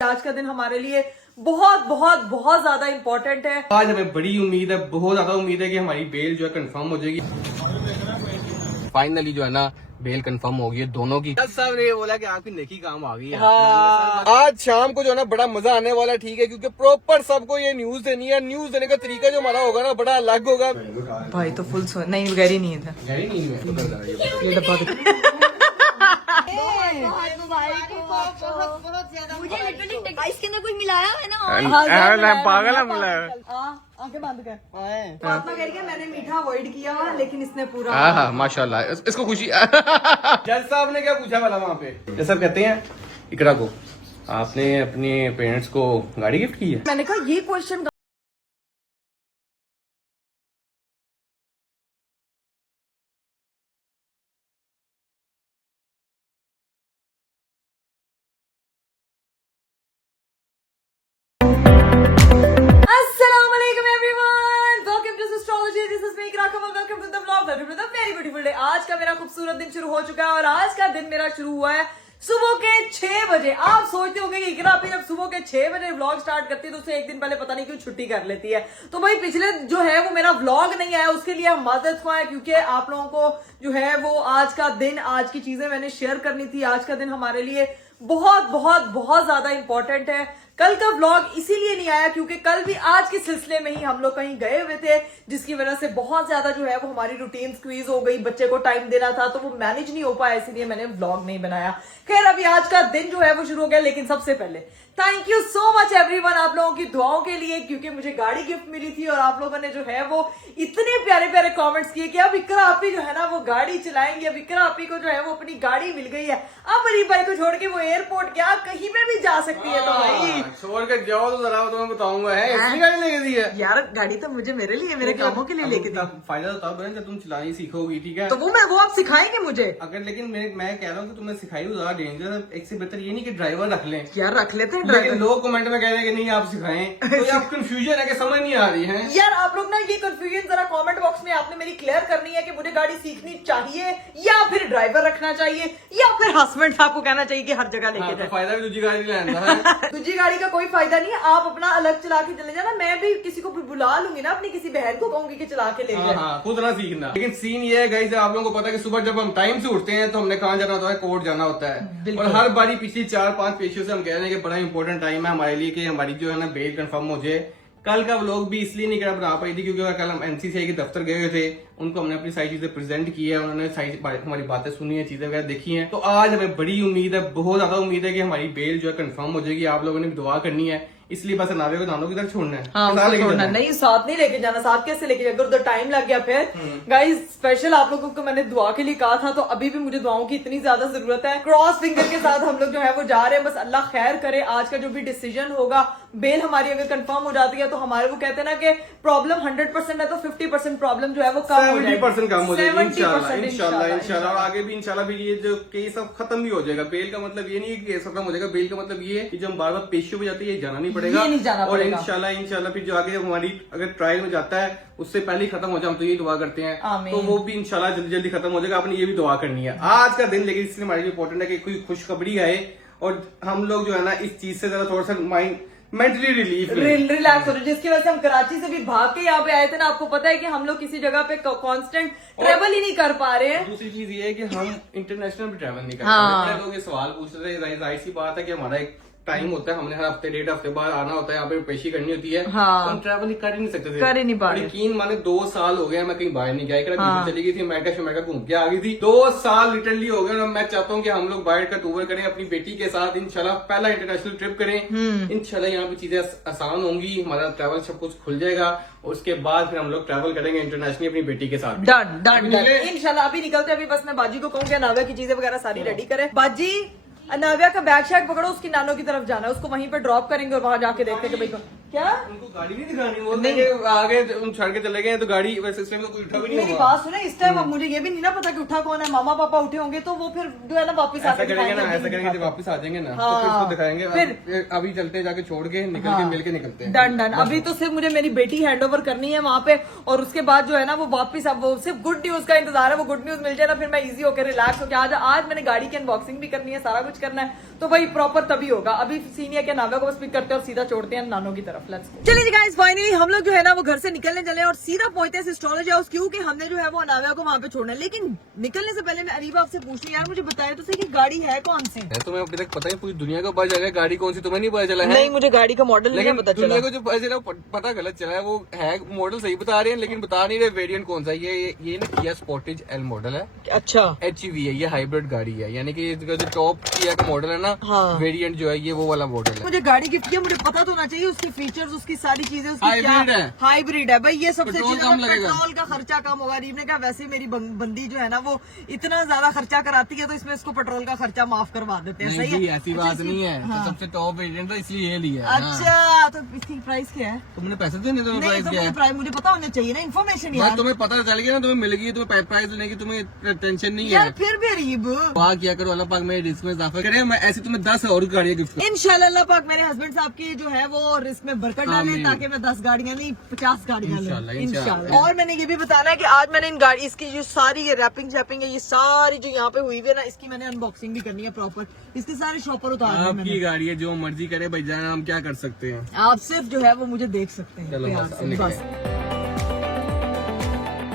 आज का दिन हमारे लिए बहुत बहुत बहुत ज्यादा इम्पोर्टेंट है। आज हमें बड़ी उम्मीद है, बहुत ज्यादा उम्मीद है कि हमारी बेल जो है कंफर्म हो जाएगी। फाइनली जो है ना बेल कंफर्म हो गई है दोनों की। जज साहब ने ये बोला कि आपकी नेकी काम आ गई है। हाँ। आज शाम को जो है ना बड़ा मजा आने वाला है, ठीक है, क्योंकि प्रॉपर सबको ये न्यूज देनी है। न्यूज देने का तरीका जो हमारा होगा ना बड़ा अलग होगा। भाई तो फुल नहीं गहरी नींद है। गहरी नींद में ये डब्बा मुझे लिटरली इसके अंदर कुछ मिलाया है ना। पागल है मुला। आंखें बंद कर। फातिमा कह रही है मैंने मीठा अवॉइड किया हुआ, लेकिन इसने पूरा हाँ माशाल्लाह इसको खुशी। जज साहब ने क्या पूछा वाला वहाँ पे? जज साहब कहते हैं इकरा को आपने अपने पेरेंट्स को गाड़ी गिफ्ट की है। मैंने कहा ये क्वेश्चन आज का मेरा खूबसूरत दिन शुरू हो चुका है और आज का दिन मेरा शुरू हुआ है सुबह के 6 बजे। आप सोचते होंगे कि इकरा जब सुबह के 6 बजे व्लॉग स्टार्ट करती है तो उसे एक दिन पहले पता नहीं क्यों छुट्टी कर लेती है। तो भाई पिछले जो है वो मेरा व्लॉग नहीं आया, उसके लिए हम मदद को आए, क्योंकि आप लोगों को जो है वो आज का दिन, आज की चीजें मैंने शेयर करनी थी। आज का दिन हमारे लिए बहुत बहुत बहुत ज्यादा इंपॉर्टेंट है। कल का व्लॉग इसीलिए नहीं आया क्योंकि कल भी आज के सिलसिले में ही हम लोग कहीं गए हुए थे, जिसकी वजह से बहुत ज्यादा जो है वो हमारी रूटीन स्क्वीज हो गई। बच्चे को टाइम देना था तो वो मैनेज नहीं हो पाया, इसीलिए मैंने व्लॉग नहीं बनाया। खैर अभी आज का दिन जो है वो शुरू हो गया, लेकिन सबसे पहले thank you so much everyone आप लोगों की दुआओं के लिए, क्योंकि मुझे गाड़ी गिफ्ट मिली थी और आप लोगों ने जो है वो इतने प्यारे प्यारे कमेंट्स किए कि अब इकरा आपी जो है ना वो गाड़ी चलाएंगे। अब इकरा आपी को जो है वो अपनी गाड़ी मिल गई है। अब अरीब भाई को छोड़ के वो एयरपोर्ट क्या कहीं पे भी जा सकती है। तो भाई छोड़ के जाओ तो जरा तुम्हें बताऊंगा है इसकी गाड़ी लेके दी है यार। गाड़ी तो मुझे मेरे लिए, मेरे कामों के लिए लेके दी। फायदा तब है जब तुम चलानी सीखोगी, ठीक है? तो वो आप सिखाएंगे मुझे। अगर लेकिन मैं कह रहा हूँ कि तुम्हें सिखाई तो ज्यादा डेंजर है। एक से बेहतर ये नहीं कि ड्राइवर रख लें। यार रख लेते हैं लेकिन ड्राइवर। लोग कमेंट में कह रहे हैं कि नहीं आप सिखाएं, तो ये आप कंफ्यूजन है कि समझ नहीं आ रही है। यार आप लोग ना ये कंफ्यूजन जरा कमेंट बॉक्स में आपने मेरी क्लियर करनी है कि मुझे गाड़ी सीखनी चाहिए या फिर ड्राइवर रखना चाहिए या फिर हस्बैंड आपको कहना चाहिए कि हर जगह लेके जाए। फायदा भी दूसरी गाड़ी लेना है। दूसरी गाड़ी का कोई फायदा नहीं है, आप अपना अलग चला के चले जाना। मैं भी किसी को बुला लूंगी ना, अपनी किसी बहन को कहूंगी कि चला के ले जाए। हाँ, खुद ना सीखना। लेकिन सीन ये है गाइस, आप लोगों को पता है कि सुबह जब हम टाइम से उठते हैं तो हमने कहाँ जाना होता है? कोर्ट जाना होता है। और हर बारी पिछली 4-5 पेशियों से हम कह रहे हैं कि बड़ा इंपॉर्टेंट टाइम है हमारे लिए कि हमारी जो है ना बेल कंफर्म हो जाए। कल का व्लॉग भी इसलिए नहीं बना पाई थी क्योंकि कल हम एनसीसीआई के दफ्तर गए हुए थे। उनको हमने अपनी सारी चीजें प्रेजेंट की है, उन्होंने हमारी बातें सुनी है, चीजें वगैरह देखी हैं। तो आज हमें बड़ी उम्मीद है, बहुत ज्यादा उम्मीद है कि हमारी बेल जो है कंफर्म हो जाएगी। आप लोगों ने दुआ करनी है, इसलिए बस नावे को दानों की तरफ छोड़ना है। हाँ, नहीं साथ नहीं लेके जाना। साथ कैसे लेके जाएगा? उधर टाइम लग गया। फिर गाइस स्पेशल आप लोगों को मैंने दुआ के लिए कहा था, तो अभी भी मुझे दुआओं की इतनी ज्यादा जरूरत है। क्रॉस फिंगर के साथ हम लोग जो है वो जा रहे हैं। बस अल्लाह खैर करे। आज का जो भी डिसीजन होगा, बेल हमारी अगर कंफर्म हो जाती है तो हमारे वो कहते हैं ना कि प्रॉब्लम 100% है तो 50% प्रॉब्लम जो है वो कम हो जाएगी। 70% कम हो जाएगी इंशाल्लाह। आगे भी इंशाल्लाह भी ये जो केस अब खत्म भी हो जाएगा। बेल का मतलब ये नहीं है कि केस खत्म हो जाएगा। बेल का मतलब ये है कि जब बार बार पेशियों में जाती है ये जाना नहीं पड़ेगा। और इंशाल्लाह फिर जो आगे हमारी अगर ट्रायल में जाता है उससे पहले ही खत्म हो जाए, हम तो यही दुआ करते हैं। तो वो भी इंशाल्लाह जल्दी जल्दी खत्म हो जाएगा। आपने ये भी दुआ करनी है। आज का दिन लेकिन इसलिए हमारे लिए इंपॉर्टेंट है कि कोई खुशखबरी आए और हम लोग जो है ना इस चीज से जरा थोड़ा सा माइंड मेंटली रिलैक्स हो रहे, जिसकी वजह से हम कराची से भी भाग के यहाँ पे आए थे ना। आपको पता है कि हम लोग किसी जगह पे कांस्टेंट ट्रेवल ही नहीं कर पा रहे हैं। दूसरी चीज ये है कि हम इंटरनेशनल भी ट्रेवल नहीं कर पा रहे। लोग ये सवाल पूछ रहे थे, जाहिर सी बात है कि हमारा एक टाइम होता है, हमने हर हफ्ते 1.5 हफ्ते बाद आना होता है, यहाँ पे पेशी करनी होती है। हाँ। तो हम ट्रैवल कर ही नहीं सकते थे, कर ही नहीं पा रहे। यकीन माने 2 साल हो गया मैं कहीं बाहर नहीं गया। हाँ। चली गई थी अमेरिका घूम के आ गई थी। 2 साल लिटरली हो गए। मैं चाहता हूँ कि हम लोग बाहर का टूर करें अपनी बेटी के साथ। इंशाल्लाह पहला इंटरनेशनल ट्रिप करें। इंशाल्लाह यहाँ पे चीजें आसान होंगी, हमारा ट्रैवल सब कुछ खुल जाएगा। उसके बाद फिर हम लोग ट्रैवल करेंगे इंटरनेशनली अपनी बेटी के साथ। डन इंशाल्लाह। अभी निकलते अभी बस मैं बाजी को कहूँगी नावे की चीजें वगैरह सारी रेडी करे। बाजी नाविया का बैग शैग पकड़ो, उसकी नानों की तरफ जाना है, उसको वहीं पे ड्रॉप करेंगे और वहां जाके देखते हैं कि भाई क्या उनको गाड़ी नहीं दिखानी, वो नहीं आगे उन छड़ के चले गए तो गाड़ी वैसे इसमें तो कोई उठा भी नहीं मेरी होगा। बात सुने, इस टाइम अब मुझे ये भी नहीं ना पता कि उठा कौन है, मामा पापा उठे होंगे तो वो फिर जो है ना वापस ऐसा करेंगे ना, ऐसा करेंगे जब वापस आ जाएंगे ना तो फिर उसको दिखाएंगे। फिर अभी चलते हैं, जाके छोड़ के निकल के मिल के निकलते हैं। Done done. अभी तो सिर्फ मुझे मेरी बेटी हैंड ओवर करनी है वहाँ पे, और उसके बाद जो है ना वो वापस, अब वो सिर्फ गुड न्यूज का इंतजार है, वो गुड न्यूज मिल जाए ना फिर मैं इजी होकर रिलैक्स होकर आज मैंने गाड़ी की अनबॉक्सिंग भी करनी है, सारा कुछ करना है, तो भाई प्रॉपर तभी होगा। अभी सीनियर के नाव्या को बस पिक करते हैं और सीधा छोड़ते हैं नानों की तरफ। Let's go. चलिए गाइस, फाइनली हम लोग जो है ना वो घर से निकलने चले और सीधा पहुंचते हैं एस्ट्रोलॉजी हाउस, क्योंकि हमने जो है वो नाव्या को वहाँ पे छोड़ना है। लेकिन निकलने से पहले मैं अरीबा आपसे पूछ रही यार, मुझे बताया तो सही कि गाड़ी है कौन सी? तुम्हें अभी तक पता है, पूरी दुनिया को पता चला है गाड़ी कौन सी, तुम्हें नहीं पता चला है? नहीं, मुझे गाड़ी का मॉडल नहीं पता चला। दुनिया को जो पता चला पता गलत चला है, वो है मॉडल सही बता रहे हैं लेकिन बता नहीं रहे वेरिएंट कौन सा। ये ना किया स्पोर्टेज एल मॉडल है। अच्छा, HEV है, ये हाइब्रिड गाड़ी है, यानी कि जो टॉप किया का मॉडल है ना, वेरिएंट जो है ये वो वाला मॉडल है। मुझे गाड़ी गिफ्ट किया, मुझे पता तो होना चाहिए उसके फीचर्स, उसकी सारी चीजें, उसकी क्या हाइब्रिड है। हाइब्रिड है भाई, ये सबसे पेट्रोल अच्छी कम लगेगा। पेट्रोल का खर्चा कम होगा। रीम ने कहा वैसे ही मेरी बंदी जो है ना वो इतना ज्यादा खर्चा कराती है तो इसमें इसको पेट्रोल का खर्चा माफ करवा देते हैं। सही है, ऐसी बात नहीं है, तो सबसे टॉप वेरिएंट है इसलिए ये लिया है। अच्छा, तो इसकी प्राइस क्या है? तुमने पैसे देने, तुम्हें नहीं प्राइस तो क्या है? प्राइस मुझे पता होना चाहिए ना, इन्फॉर्मेशन यार। तुम्हें पता चल गया ना, तुम्हें मिल गई, तुम्हें प्राइस लेने की तुम्हें टेंशन नहीं यार है। फिर भी अरीब, वाह किया करो, अल्लाह पाक मेरे रिस्क में इजाफा करे, मैं ऐसे तुम्हें 10 और गाड़ियाँ गिफ्ट करूँ। इंशाल्लाह अल्लाह पाक मेरे हस्बैंड साहब की जो है वो रिस्क में बरकत डाले, ताकि मैं 10 गाड़ियाँ नहीं 50 गाड़ियाँ लूं इंशाल्लाह। और मैंने ये भी बताना है कि आज मैंने इन गाड़ी इसकी जो सारी ये रैपिंग शैपिंग है, ये सारी जो यहाँ पे हुई है ना, इसकी मैंने अनबॉक्सिंग भी करनी है प्रॉपर। इसके सारे शॉपर उतार दिए मैंने। आपकी गाड़ी है, जो मर्जी करे भाई जान, हम क्या कर सकते हैं। आप सिर्फ जो है वो मुझे देख सकते हैं चलो प्यार बस, से, निकले। बस।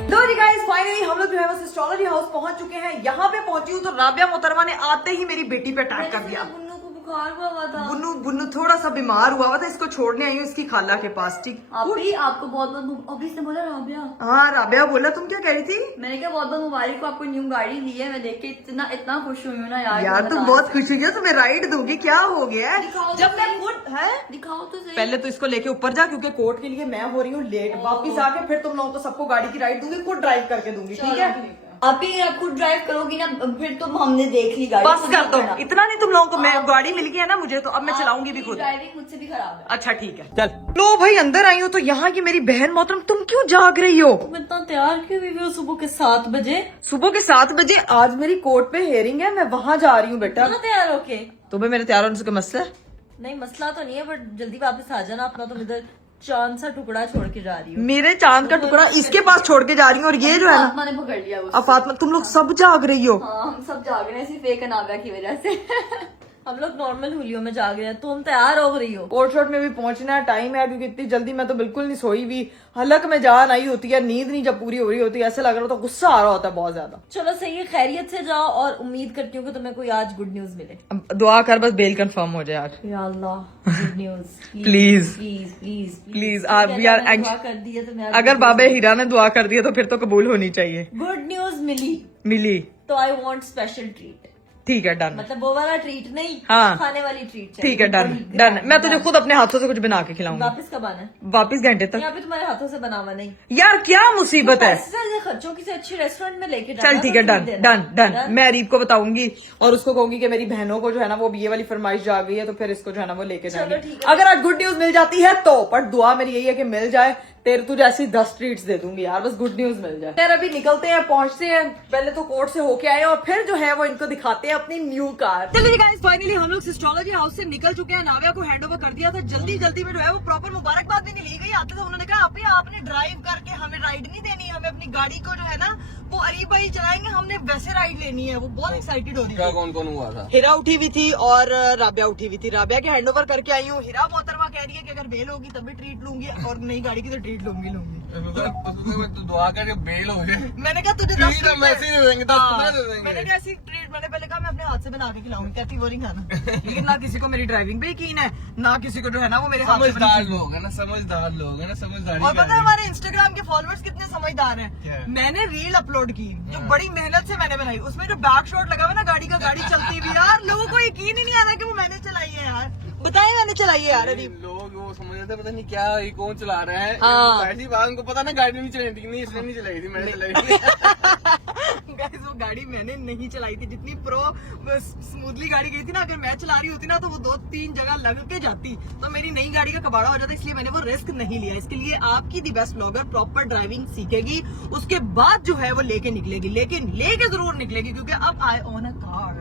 तो जी गाइस, फाइनली हम लोग जो है बस एस्ट्रोलॉजी हाउस पहुंच चुके हैं। यहाँ पे पहुंची हूँ तो राबिया मोहतरमा ने आते ही मेरी बेटी पे अटैक कर दिया। बुन्नू को बुखार हुआ था। बुन्नू थोड़ा सा बीमार हुआ था, इसको छोड़ने आई हूँ इसकी खाला के पास। ठीक, आपको बहुत बहुत अभी इसने बोला राबिया। हाँ राबिया बोला, तुम क्या कह रही थी? मैंने कहा बहुत बहुत मुबारक को, आपको न्यू गाड़ी ली है। मैं देख के इतना खुश हुई हूँ ना यार। यार तुम बहुत खुश हुई हो, तुम्हें राइड दूंगी, क्या हो गया है? दिखाओ जब तो मैं सही। खुद है, दिखाओ तो सही। पहले तो इसको लेके ऊपर जा, क्योंकि कोर्ट के लिए मैं हो रही हूँ लेट। वापिस आके फिर तुम लोगों को सबको गाड़ी की राइड दूंगी, खुद ड्राइव करके दूंगी, ठीक है? आप खुद ड्राइव करोगी ना, फिर तो हमने देख ली गाड़ी। बस खुद कर ही दो, करना। इतना नहीं तुम लोगों को, मैं गाड़ी मिल गई है ना मुझे, तो अब मैं चलाऊंगी भी खुद। ड्राइविंग मुझसे भी खराब है। अच्छा ठीक है, चल। लो भाई अंदर आई हूँ तो यहाँ की मेरी बहन मोहतरम, तुम क्यों जाग रही हो? तुम इतना तैयार क्यों हुई हो सुबह के 7 बजे? सुबह के 7 बजे आज मेरी कोर्ट पे हेयरिंग है, मैं वहाँ जा रही हूँ बेटा। इतना तैयार होके? तुम्हें मेरे तैयार होने से कोई मसला है? नहीं मसला तो नहीं है, बट जल्दी वापस आ जाना अपना। तो इधर चांद सा टुकड़ा छोड़ के जा रही हूँ। मेरे चांद का टुकड़ा इसके पास छोड़ के जा रही हूँ, और ये जो है ना, फातिमा ने पकड़ लिया उसको। अब फातिमा तुम लोग सब जाग रही हो। हाँ हम सब जाग रहे हैं, सिर्फ एक अनाबिया की वजह से। हम लोग नॉर्मल हुलियों में जाग रहे हैं, तुम तैयार हो रही हो? कोर्ट शॉट में भी पहुंचना टाइम है, क्योंकि इतनी जल्दी मैं तो बिल्कुल नहीं सोई हुई। हलक में जान आई होती है, नींद नहीं जब पूरी हो रही होती है, ऐसे लग रहा होता, गुस्सा आ रहा होता है बहुत ज्यादा। चलो सही है, खैरियत से जाओ, और उम्मीद करती हूँ कि तुम्हें कोई आज गुड न्यूज मिले। अब दुआ कर बस बेल कंफर्म हो जाए यार। या Allah, good news Please. Please please please आप यार, दुआ कर दी है तो मैं अगर बाबा हीरा ने दुआ कर दिया तो फिर तो कबूल होनी चाहिए। गुड न्यूज मिली तो आई वांट स्पेशल ट्रीट। ठीक है, डन। मतलब वो वाला ट्रीट नहीं, हाँ। खाने वाली ट्रीट। ठीक है, डन डन। मैं तुझे खुद अपने हाथों से कुछ बना के खिलाऊंगी। वापस कब आना है? वापिस घंटे तक। यहाँ पे तुम्हारे हाथों से बना हुआ नहीं। यार क्या मुसीबत है। पैसे से खर्चों की से अच्छी रेस्टोरेंट में लेके चल ठीक है, डन डन डन। मैं अरीब को बताऊंगी और उसको कहूंगी कि मेरी बहनों को जो है ना वो ये वाली फरमाइश जा गई है, तो फिर इसको जो है ना वो लेके जाएंगे। ठीक है। अगर आज गुड न्यूज मिल जाती है तो, पर दुआ मेरी यही है कि मिल जाए। तेरे तुझे ऐसी 10 ट्रीट्स दे दूंगी यार, बस गुड न्यूज मिल जाए। यार अभी निकलते हैं, पहुंचते हैं, पहले तो कोर्ट से होके आए और फिर जो है वो इनको दिखाते हैं अपनी न्यू कार। चलिए गाइस, फाइनली हम लोग एस्ट्रोलॉजी हाउस से निकल चुके हैं। नाव्या को हैंड ओवर कर दिया था, जल्दी जल्दी में जो है वो प्रॉपर मुबारकबाद भी नहीं ली गई। आते थे उन्होंने कहा आप आपने ड्राइव करके हमें राइड नहीं देनी, हमें अपनी गाड़ी को जो है ना वो अरीब भाई चलाएंगे, हमने वैसे राइड लेनी है। वो बहुत एक्साइटेड हो रही क्या है। कौन कौन हुआ था? हिरा उठी हुई थी और राबिया उठी हुई थी। राबिया के हैंड ओवर करके आई हूँ। हिरा मोहतरमा कह रही है कि अगर बेल होगी तभी ट्रीट लूंगी, और नई गाड़ी की तो ट्रीट लूंगी। तो दुआ कर बेल हो गए। मैंने कहा तुझे ट्रीट हम ऐसे ही दे देंगे, 10-15 दे देंगे। मैंने कहा ऐसी ट्रीट, मैंने पहले कहा मैं अपने हाथ से बना के खिलाऊंगी, कहती वो नहीं खाना। लेकिन ना किसी को मेरी ड्राइविंग पे यकीन है, ना किसी को जो है ना वो मेरे हाथ से समझदार लोग है ना, समझदार लोग है ना, समझदारी। और पता है हमारे इंस्टाग्राम के फॉलोअर्स कितने समझदार हैं? क्या? मैंने रील अपलोड की जो बड़ी मेहनत से मैंने बनाई, उसमें जो बैक शॉट लगा हुआ ना गाड़ी का, गाड़ी चलती हुई, यार लोगों को यकीन ही नहीं आ रहा कि वो मैंने चलाई है। यार बताए मैंने चलाई है यार। अभी लोग वो समझ रहे थे पता नहीं क्या ये कौन चला रहा है। हाँ। ऐसी बात उनको पता ना, गाड़ी नहीं चलाई थी, नहीं इसने नहीं चलाई थी, मैंने चलाई थी। गाइस वो गाड़ी मैंने नहीं चलाई थी, जितनी प्रो स्मूथली गाड़ी गई थी ना, अगर मैं चला रही होती ना तो वो 2-3 जगह लग के जाती, तो मेरी नई गाड़ी का कबाड़ा हो जाता, इसलिए मैंने वो रिस्क नहीं लिया। इसके लिए आपकी the best blogger proper driving सीखेगी, उसके बाद जो है वो लेके निकलेगी, लेकिन लेके जरूर निकलेगी, क्योंकि अब आई ओन अ कार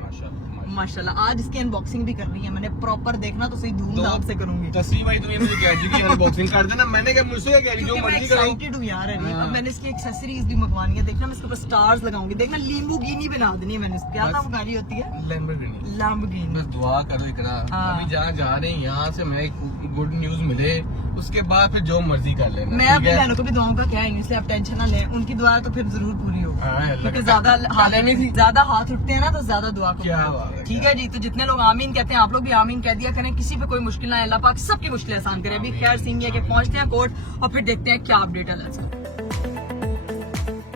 माशाल्लाह। आज इसकी अनबॉक्सिंग भी कर रही है मैंने, प्रॉपर देखना तो सही धूमधाम से करूंगी। तस्वीर भाई तुम्हें मुझे कह दी कि अनबॉक्सिंग कर देना, मैंने क्या मुझसे क्या कह रही, जो मर्जी करो। एक्साइटेड हूं यार अभी। अब मैंने इसकी एक्सेसरीज भी मंगवानी है, देखना मैं इसके ऊपर स्टार्स लगाऊंगी, देखना लैम्बोर्गिनी बना देनी है मैंने। क्या नाम गाड़ी होती है? लैम्बोर्गिनी। बस दुआ करो इकरा, अभी जहाँ जा रहे हैं यहाँ से हमें गुड न्यूज मिले, उसके बाद फिर जो मर्जी कर लेना। मैं अपनी बहनों को भी दुआओं का क्या है, इसलिए आप टेंशन ना लें, उनकी दुआ तो फिर जरूर पूरी होगी, क्योंकि ज्यादा हाथ उठते हैं ना तो ज्यादा दुआ करो। ठीक है जी, तो जितने लोग आमीन कहते हैं आप लोग भी आमीन कह दिया करें, किसी पे कोई मुश्किल ना, अल्लाह पाक सबकी मुश्किल आसान करे। अभी खैर सीन ये कि पहुंचते हैं कोर्ट और फिर देखते हैं क्या अपडेट है।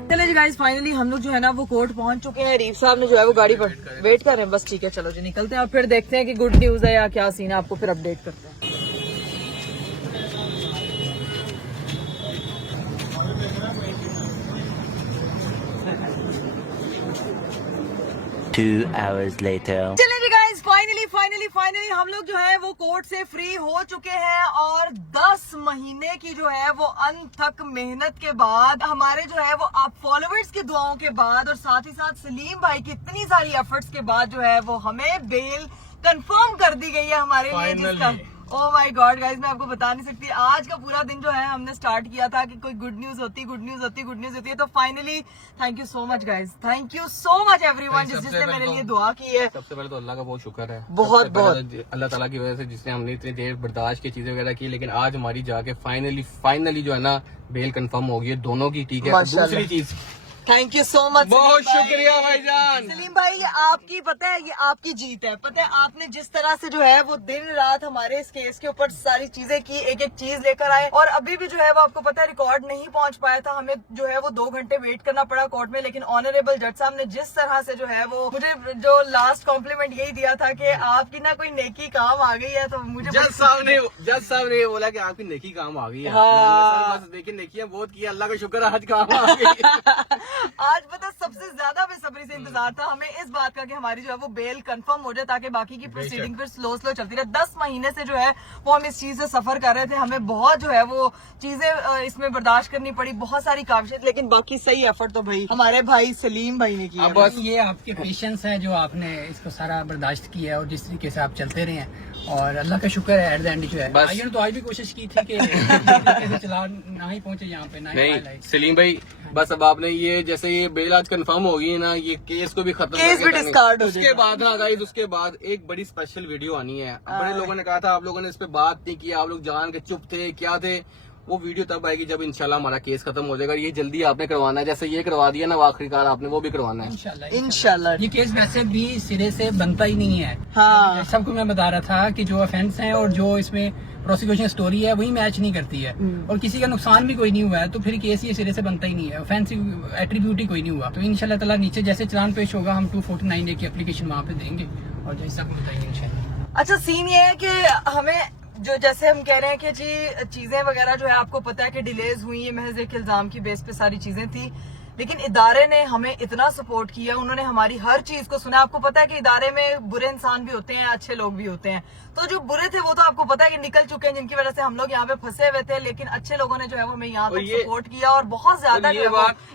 चले जी गाइस, फाइनली हम लोग जो है ना वो कोर्ट पहुंच चुके हैं। रीफ साहब ने जो है वो गाड़ी पर वेट कर रहे हैं, बस ठीक है चलो जी निकलते हैं और फिर देखते हैं कि गुड न्यूज है या क्या सीन है, आपको फिर अपडेट करते हैं। चलिए जी गाइस, फाइनली हम लोग जो है वो कोर्ट से फ्री हो चुके हैं और 10 महीने की जो है वो अनथक मेहनत के बाद, हमारे जो है वो आप फॉलोअर्स की दुआओं के बाद और साथ ही साथ सलीम भाई की इतनी सारी एफर्ट्स के बाद जो है वो हमें बेल कंफर्म कर दी गई है हमारे लिए, जिसका ओह माय गॉड गाइस मैं आपको बता नहीं सकती। आज का पूरा दिन जो है हमने स्टार्ट किया था कि कोई गुड न्यूज होती है, तो finally thank you so much guys, thank you so much everyone जिसने मेरे लिए दुआ की है। सबसे पहले तो अल्लाह का बहुत शुक्र है, बहुत अल्लाह ताला की वजह से, जिसने हमने इतनी देर बर्दाश्त की चीजें वगैरह की, लेकिन आज हमारी जाके फाइनली जो है ना बेल कंफर्म हो गई है दोनों की। ठीक है, दूसरी चीज थैंक यू सो मच, बहुत शुक्रिया भाईजान। सलीम भाई ये आपकी पता है, ये आपकी जीत है। पता है आपने जिस तरह से जो है वो दिन रात हमारे इस केस के ऊपर सारी चीजें की, एक एक चीज लेकर आए, और अभी भी जो है वो आपको पता है रिकॉर्ड नहीं पहुंच पाया था, हमें जो है वो 2 घंटे वेट करना पड़ा कोर्ट में। लेकिन ऑनरेबल जज साहब ने जिस तरह से जो है वो मुझे जो लास्ट कॉम्प्लीमेंट यही दिया था कि आपकी ना कोई नेकी काम आ गई है, तो मुझे जज साहब ने ये बोला कि आपकी नेकी काम आ गई है। हाँ। देखिए नेकियां बहुत की, अल्लाह का शुक्र आज काम आ गई। आज पता सबसे ज्यादा बेसब्री से इंतजार था हमें इस बात का कि हमारी जो है वो बेल कंफर्म हो जाए, ताकि बाकी की प्रोसीडिंग फिर स्लो चलती रहे। 10 महीने से जो है वो हम इस चीज से सफर कर रहे थे, हमें बहुत जो है वो चीजें इसमें बर्दाश्त करनी पड़ी, बहुत सारी काविशें, लेकिन बाकी सही एफर्ट तो भाई हमारे भाई सलीम भाई ने किया। बस ये आपके पेशेंस है जो आपने इसको सारा बर्दाश्त किया है और जिस तरीके से आप चलते रहे हैं, और अल्लाह का शुक्र है एट द एंड जो है आयन तो आज भी कोशिश की थी कि कैसे चला ना ही पहुंचे यहाँ पे, नहीं सलीम भाई बस अब आपने ये जैसे ये बेल आज कंफर्म हो गई है ना, ये केस को भी खत्म केस भी डिस्कार्ड हो उसके बाद ना गाइस, उसके बाद एक बड़ी स्पेशल वीडियो आनी है। बड़े लोगों ने कहा था, आप लोगों ने इस पे बात नहीं की, आप लोग जान के चुप थे, क्या थे। वो वीडियो तब आएगी जब इंशाल्लाह हमारा केस खत्म हो जाएगा। ये जल्दी आपने करवाना है, जैसे ये करवा दिया ना आखिरकार, आपने वो भी करवाना है इंशाल्लाह। ये केस वैसे भी सिरे से बनता ही नहीं है। हाँ। सबको मैं बता रहा था कि जो ऑफेंस है और जो इसमें प्रोसिक्यूशन स्टोरी है वही मैच नहीं करती है, और किसी का नुकसान भी कोई नहीं हुआ है, तो फिर केस ये सिरे से बनता ही नहीं है, ऑफेंसिव एट्रीब्यूट ही कोई नहीं हुआ। तो इंशाल्लाह ताला नीचे जैसे चालान पेश होगा हम 249A की एप्लीकेशन वहाँ पे देंगे और जैसा आपको बताएंगे इंशाल्लाह। अच्छा सीन ये है कि हमें जो जैसे हम कह रहे हैं कि जी चीजें वगैरह जो है आपको पता है कि डिलेज हुई है, महज एक इल्जाम की बेस पे सारी चीजें थी, लेकिन इदारे ने हमें इतना सपोर्ट किया, उन्होंने हमारी हर चीज को सुना। आपको पता है कि इदारे में बुरे इंसान भी होते हैं, अच्छे लोग भी होते हैं, तो जो बुरे थे वो तो आपको पता है कि निकल चुके हैं, जिनकी वजह से हम लोग यहाँ पे फंसे हुए थे, लेकिन अच्छे लोगों ने जो है वो हमें यहाँ पे सपोर्ट किया और बहुत ज्यादा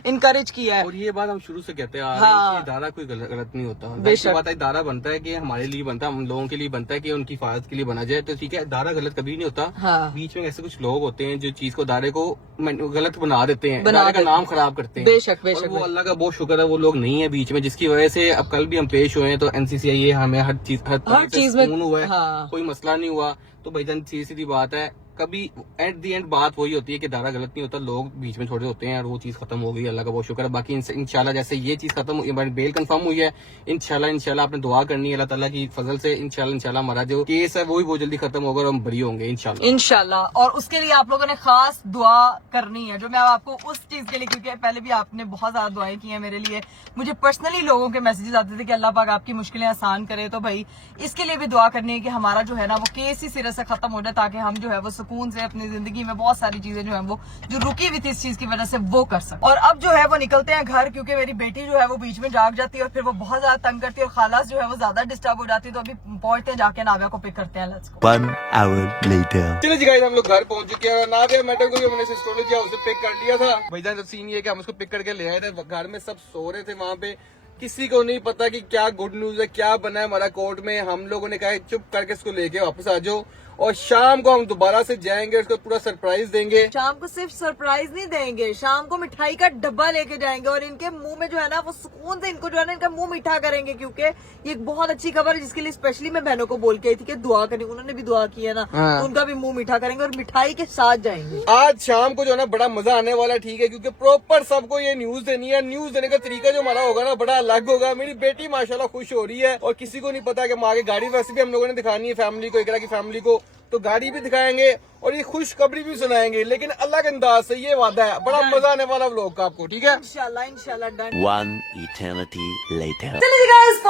इनकरेज किया है। और ये बात हम शुरू से कहते हैं हाँ। इदारा कोई गलत नहीं होता, बेशक बात इदारा बनता है कि हमारे लिए बनता है, हम लोगों के लिए बनता है कि उनकी हिफाजत के लिए बना जाए, तो ठीक है इदारा गलत कभी नहीं होता। हाँ। बीच में ऐसे कुछ लोग होते हैं जो चीज को इदारे को गलत बना देते हैं, इदारे का नाम खराब करते हैं। बेशक वो अल्लाह का बहुत शुक्र है वो लोग नहीं है बीच में, जिसकी वजह से अब कल भी हम पेश हुए हैं, तो NCCI हमें हर चीज में हुआ है। हाँ। कोई मसला नहीं हुआ। तो भाईजान सीधी बात है, कभी एट दी एंड बात वही होती है कि दारा गलत नहीं होता, लोग बीच में छोड़े होते हैं, और वो चीज खत्म हो गई, अल्लाह का बहुत शुक्र है। बाकी इंशाल्लाह जैसे ये चीज खत्म हुई, बेल कंफर्म हुई है, इंशाल्लाह आपने दुआ करनी है अल्लाह ताला की फजल से, इंशाल्लाह हमारा जो केस है वो भी बहुत जल्दी खत्म होगा और हम बरी होंगे इंशाल्लाह। और उसके लिए आप लोगों ने खास दुआ करनी है, जो मैं आपको उस चीज के लिए, क्योंकि पहले भी आपने बहुत ज्यादा दुआएं की हैं मेरे लिए, मुझे पर्सनली लोगों के मैसेजेस आते थे कि अल्लाह पाक आपकी मुश्किलें आसान करे, तो भाई इसके लिए भी दुआ करनी है कि हमारा जो है ना वो केस ही सिरे से खत्म हो जाए, ताकि हम जो है वो सुकून से अपनी जिंदगी में बहुत सारी चीजें जो है वो जो रुकी हुई थी इस चीज की वजह से वो कर सके। और अब जो है वो निकलते हैं घर, क्योंकि मेरी बेटी जो है वो बीच में जाग जाती है और फिर वो बहुत ज्यादा तंग करती है और खालास जो है वो ज्यादा डिस्टर्ब हो जाती है। तो अभी पहुंचते हैं, जाके नाविया को पिक करते हैं। Let's go. 1 hour later. चलो जी गाइस, हम लोग घर पहुंच चुके हैं। नाविया मैटर को हमने एस्ट्रोलॉजी किया, उसे पिक कर लिया था। भाईजान तो सीन ये कि हम उसको पिक करके ले आए थे, घर में सब सो रहे थे वहाँ पे, किसी को नहीं पता कि क्या गुड न्यूज है, क्या बना है हमारा कोर्ट में। हम लोगों ने कहा चुप करके इसको लेके वापस आ जाओ और शाम को हम दोबारा से जाएंगे, उसको पूरा सरप्राइज देंगे। शाम को सिर्फ सरप्राइज नहीं देंगे, शाम को मिठाई का डब्बा लेके जाएंगे और इनके मुंह में जो है ना वो सुकून से इनको जो है ना इनका मुंह मीठा करेंगे, क्योंकि ये एक बहुत अच्छी खबर है जिसके लिए स्पेशली मैं बहनों को बोल के आई थी कि दुआ करें। उन्होंने भी दुआ की है ना, तो उनका भी मुंह मीठा करेंगे और मिठाई के साथ जाएंगे। आज शाम को जो है ना बड़ा मजा आने वाला है, ठीक है, क्योंकि प्रॉपर सबको ये न्यूज देनी है। न्यूज देने का तरीका जो हमारा होगा ना बड़ा अलग होगा। मेरी बेटी माशाल्लाह खुश हो रही है और किसी को नहीं पता कि माँ की गाड़ी वैसे भी हम लोगों ने दिखानी है फैमिली को, इकरा की फैमिली को, तो गाड़ी भी दिखाएंगे और ये खुशखबरी भी सुनाएंगे, लेकिन अलग अंदाज से। ये वादा है, बड़ा मजा आने वाला व्लॉग का आपको, ठीक है? इंशाल्लाह इंशाल्लाह डन। 1 eternity later. चलिए गाइस,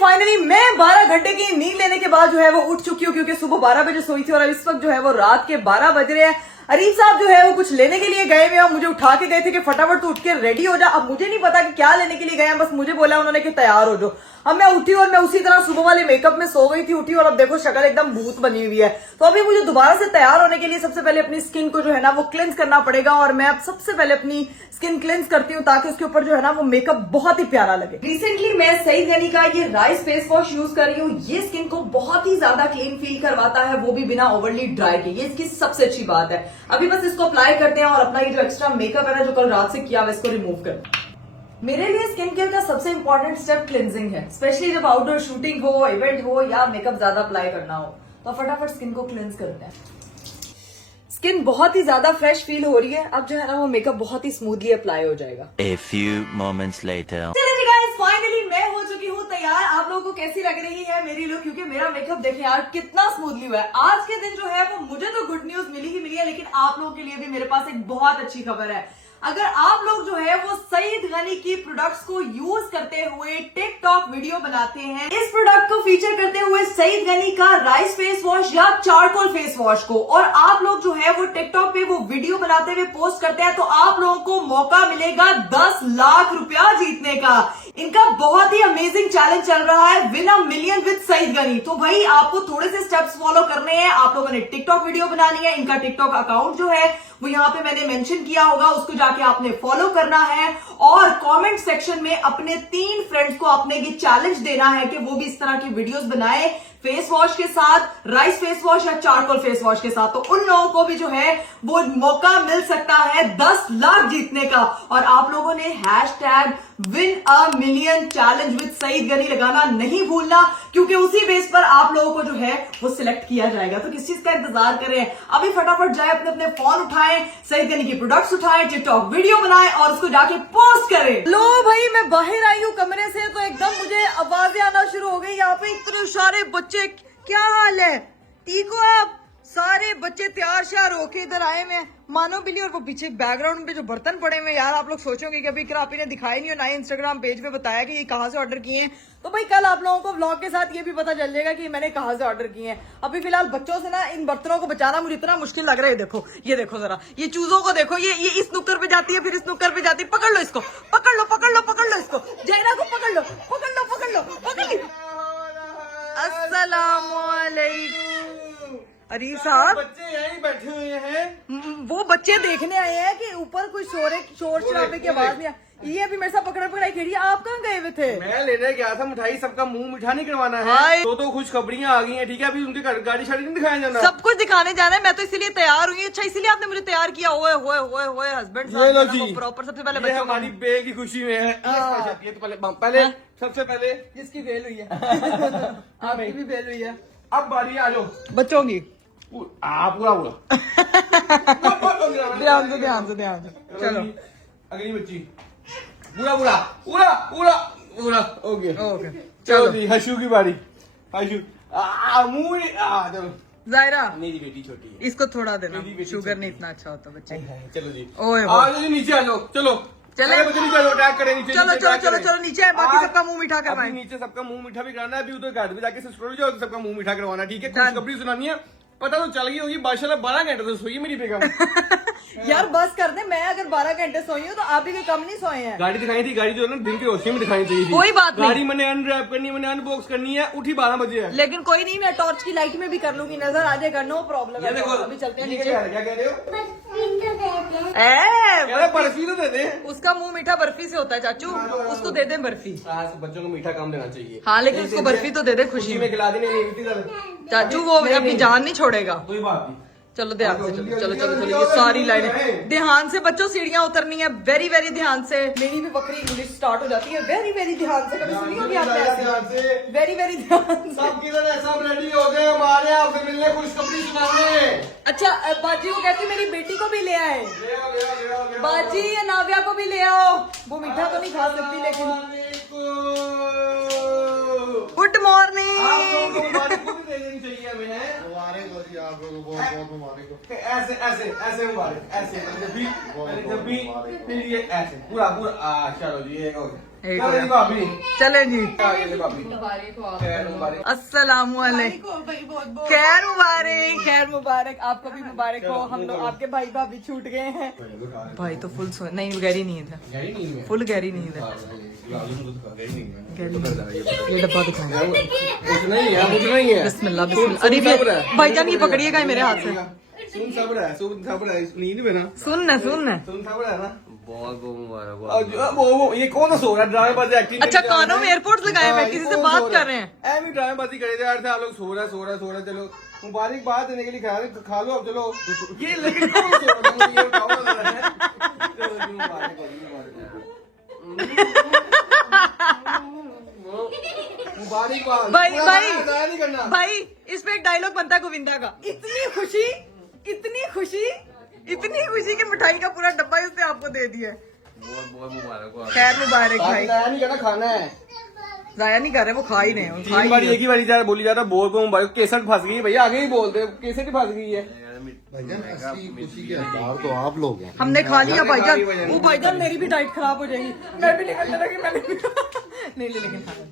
फाइनली मैं 12 घंटे की नींद लेने के बाद जो है वो उठ चुकी हूँ, क्योंकि सुबह 12 बजे सोई थी और अब इस वक्त जो है वो रात के 12 बज रहे हैं। अरीफ साहब जो है वो कुछ लेने के लिए गए हुए हैं, मुझे उठा के गए थे कि फटाफट तू उठ के रेडी हो जा। अब मुझे नहीं पता कि क्या लेने के लिए गए हैं, बस मुझे बोला उन्होंने कि तैयार हो जाओ। अब मैं उठी और मैं उसी तरह सुबह वाले मेकअप में सो गई थी, उठी और अब देखो शक्ल एकदम भूत बनी हुई है। तो अभी मुझे दोबारा से तैयार होने के लिए सबसे पहले अपनी स्किन को जो है ना वो क्लेंस करना पड़ेगा और मैं अब सबसे पहले अपनी स्किन क्लेंस करती हूँ ताकि उसके ऊपर जो है ना वो मेकअप बहुत ही प्यारा लगे। रिसेंटली मैं सईद गनी का ये राइस फेस वॉश यूज कर रही हूँ। ये स्किन को बहुत ही ज्यादा क्लीन फील करवाता है, वो भी बिना ओवरली ड्राई के। ये इसकी सबसे अच्छी बात है। अभी बस इसको अप्लाई करते हैं और अपना ये जो एक्स्ट्रा मेकअप है ना जो कल रात से किया हुआ इसको रिमूव कर। मेरे लिए स्किन केयर का सबसे इंपॉर्टेंट स्टेप क्लिनजिंग है, स्पेशली जब आउटडोर शूटिंग हो, इवेंट हो या मेकअप ज्यादा अप्लाई करना हो, तो फटाफट स्किन को क्लिनज करते हैं। स्किन बहुत ही ज्यादा फ्रेश फील हो रही है, अब जो है ना वो मेकअप बहुत ही स्मूथली अप्लाई हो जाएगा। A few moments later. चलिए जी गाइस, फाइनली मैं हो चुकी हूँ तैयार। आप लोगों को कैसी लग रही है मेरी लुक, क्योंकि मेरा मेकअप देखें यार कितना स्मूथली हुआ है। आज के दिन जो है वो मुझे तो गुड न्यूज मिली ही मिली है, लेकिन आप लोगों के लिए भी मेरे पास एक बहुत अच्छी खबर है। अगर आप लोग जो है वो सईद गनी की प्रोडक्ट्स को यूज करते हुए टिकटॉक वीडियो बनाते हैं, इस प्रोडक्ट को फीचर करते हुए सईद गनी का राइस फेस वॉश या चारकोल फेस वॉश को, और आप लोग जो है वो टिकटॉक पे वो वीडियो बनाते हुए पोस्ट करते हैं, तो आप लोगों को मौका मिलेगा 10 लाख रुपया जीतने का। इनका बहुत ही अमेजिंग चैलेंज चल रहा है, win a million with Saeed Ghani. तो भाई आपको थोड़े से स्टेप्स फॉलो करने हैं। आप लोगों ने टिकटॉक वीडियो बनानी है, इनका टिकटॉक अकाउंट जो है वो यहाँ पे मैंने मेंशन किया होगा, उसको जाके आपने फॉलो करना है और कमेंट सेक्शन में अपने 3 फ्रेंड्स को आपने ये चैलेंज देना है कि वो भी इस तरह की वीडियोस बनाए फेस वॉश के साथ, राइस फेस वॉश या चारकोल फेस वॉश के साथ। तो उन लोगों को भी जो है वो मौका मिल सकता है 10 लाख जीतने का। और आप लोगों ने hashtag win a million challenge with Saeed Ghani लगाना नहीं भूलना, क्योंकि उसी बेस पर आप लोगों को जो है वो सिलेक्ट किया जाएगा। तो किस चीज का इंतजार करें, अभी फटाफट जाए अपने अपने फोन उठाएं, सईद गनी की प्रोडक्ट्स उठाएं, टिकटॉक वीडियो बनाएं और उसको जाके पोस्ट करें। लो भाई, मैं बाहर आई हूँ कमरे से तो एकदम मुझे आवाजें आना शुरू हो गई। यहाँ पे इतने सारे बच्चे, क्या हाल है, ठीक हो आप? सारे बच्चे तैयार श्यार होके इधर आए हैं, मानो भी नहीं। और वो पीछे बैकग्राउंड पे जो बर्तन पड़े हुए यार, आप लोग सोचोगे कि अभी आपी ने दिखाई नहीं और ना ही इंस्टाग्राम पेज पे बताया कि ये कहाँ से ऑर्डर किए हैं। तो भाई कल आप लोगों को व्लॉग के साथ ये भी पता चल जाएगा कि मैंने कहाँ से ऑर्डर किए हैं। अभी फिलहाल बच्चों से ना इन बर्तनों को बचाना मुझे इतना मुश्किल लग रहा है। देखो ये देखो जरा, ये चूजों को देखो, ये इस नुक्कर पे जाती है, फिर इस नुक्कर पे जाती है। पकड़ लो इसको, पकड़ लो पकड़ लो पकड़ लो इसको, जैना को पकड़ लो पकड़ लो पकड़ लो पकड़ लो। अस्सलामुअलैकुम। अरीफ साहब, बच्चे यहीं बैठे हुए हैं। वो बच्चे देखने आए हैं कि ऊपर कोई शोर शराबे की आवाज नहीं। ये अभी मेरे साथ पकड़ा पकड़ाई खेली। आप कहाँ गए हुए थे? मैं लेने गया था मिठाई, सबका मुंह मीठा नहीं करवाना है। तो खुशखबरियां आ गई हैं, ठीक है। अभी उनकी गाड़ी शाड़ी नहीं दिखाया जाना, सब कुछ दिखाने जाना है। मैं तो इसीलिए तैयार हुई। अच्छा, इसीलिए आपने मुझे तैयार किया। ओए हस्बैंड प्रॉपर। सबसे पहले बच्चों हमारी बेल की खुशी में है। ये तो पहले सबसे पहले जिसकी बेल हुई है आपकी भी बेल हुई है। अब बारी आ जाओ बच्चों की। पूरा ध्यान से चलो अगली बच्ची। पूरा ओके। चलो जी, हशू की बारी। हशू मुंह चलो। जायरा, मेरी बेटी छोटी है, इसको थोड़ा देना, मेरी बेटी शुगर छोटी नहीं इतना अच्छा होता बच्चे। चलो जी, ओए आ जाओ जी, नीचे आ जाओ। चलो चले बच्चे नीचे आ जाओ, अटैक करें नीचे। चलो नीचे। बाकी सबका मुंह मीठा करवाएं। नीचे सबका मुंह मीठा भी कराना है। अभी उधर घर में जाके सबका मुंह मीठा करवाना, ठीक है। खुशखबरी सुनानी है, पता तो चल गई होगी माशाल्लाह 12 घंटे तो सोई मेरी बेगम। यार बस कर दे, मैं अगर 12 घंटे सोई हूँ तो आप ही के कम नहीं सोए हैं। गाड़ी दिखाई थी, गाड़ी जो है ना दिन की रोशनी में दिखानी चाहिए थी। कोई बात नहीं। गाड़ी मैंने अनरैप करनी है, मैंने अनबॉक्स करनी है, उठी 12 बजे है। लेकिन कोई नहीं, मैं टॉर्च की लाइट में भी कर लूंगी, नजर आ जाएगा, नो प्रॉब्लम। ये देखो अभी चलते हैं नीचे। क्या कह रहे हो? कह रहे बर्फी तो दे दे। उसका मुंह मीठा बर्फी से होता है चाचू, उसको दे दे बर्फी। आज बच्चों को मीठा कम देना चाहिए। हाँ लेकिन उसको बर्फी तो दे दे खुशी में में। खिला देने चाचू वो अपनी जान नहीं छोड़ेगा। कोई बात नहीं। चलो ध्यान से, चलो चलो चलो चलो, ये सारी लाइनें ध्यान से बच्चों, सीढ़ियां उतरनी है, वेरी वेरी ध्यान से। मेरी भी बकरी इंग्लिश स्टार्ट हो जाती है, वेरी वेरी ध्यान से। कभी सुनी होगी आपने ऐसे? वेरी वेरी ध्यान से। सब किधर है? सब रेडी हो गए हमारे आपसे मिलने, खुशखबरी सुनाने। अच्छा बाजी वो कहती मेरी बेटी को भी ले आए। ले आओ, ले आओ, ले आओ, ले आओ। बाजी या नाव्या को भी ले आओ, वो मीठा तो नहीं खा सकती लेकिन। Good morning. आप लोगों को मुबारक खुद दे देनी चाहिए हमें, है? आप लोगों को बहुत बहुत मुबारक। ऐसे ऐसे ऐसे मुबारक, ऐसे जब भी फिर ये ऐसे पूरा पूरा। चलो जी एक हो गया। चलो जी भाभी, चले जी। ये ले भाभी। खैर मुबारक। अस्सलाम वालेकुम। खैर मुबारक, खैर मुबारक, आपको भी मुबारक हो। हम लोग आपके भाई भाभी छूट गए हैं। भाई तो फुल सो नहीं, गहरी नींद है, गहरी नींद में। फुल गहरी नींद है। ये डब्बा दिखाएं। उतना ही है, उतना ही है। बिस्मिल्लाह बिस्मिल्लाह। अरे भाईजान ये पकड़िएगा मेरे हाथ से। सुन सब रहा है, सुन सब रहा है, नींद में ना। सुन न सुन न। सुन सब रहा है ना। बहुत बहुत मुबारक। वो ये कौन सा सो रहा है? ड्रामेबाजी एक्टिंग। अच्छा कानों में एयरपोर्ट्स लगाए हुए, किसी से बात कर रहे हैं। ऐसे ड्रामेबाजी करे जा रहे थे आप लोग। सो रहा सो रहा सो रहा। चलो मुबारक बात देने के लिए खा लो अब। चलो ये लेकिन कौन सो रहा है? मुझे ये बताओ ना। चलो जी, मुबारक हो, मुबारक बात। भाई ज़ाया नहीं करना। भाई इस पे एक डायलॉग बनता है गोविंदा का, इतनी खुशी इतनी खुशी इतनी खुशी कि मिठाई का पूरा डब्बा ही उसने आपको दे दिया। बहुत बहुत मुबारक। खैर मुबारक भाई। ज़ाया नहीं करना, खाना है। जाया नहीं कर रहे, वो खा ही रहे हैं। तीन बार एक ही बारी जा बोली जाता बोल को मुबारक। केसर फंस गई भैया, आगे ही बोलते केसर ही फंस गई है। भाईजान असली खुशी के हकदार तो आप लोग हैं। हमने खा लिया भाईजान। वो भाईजान मेरी भी डाइट खराब हो जाएगी, मैं भी निकलने लगी। मैंने भी नहीं लेकिन खाना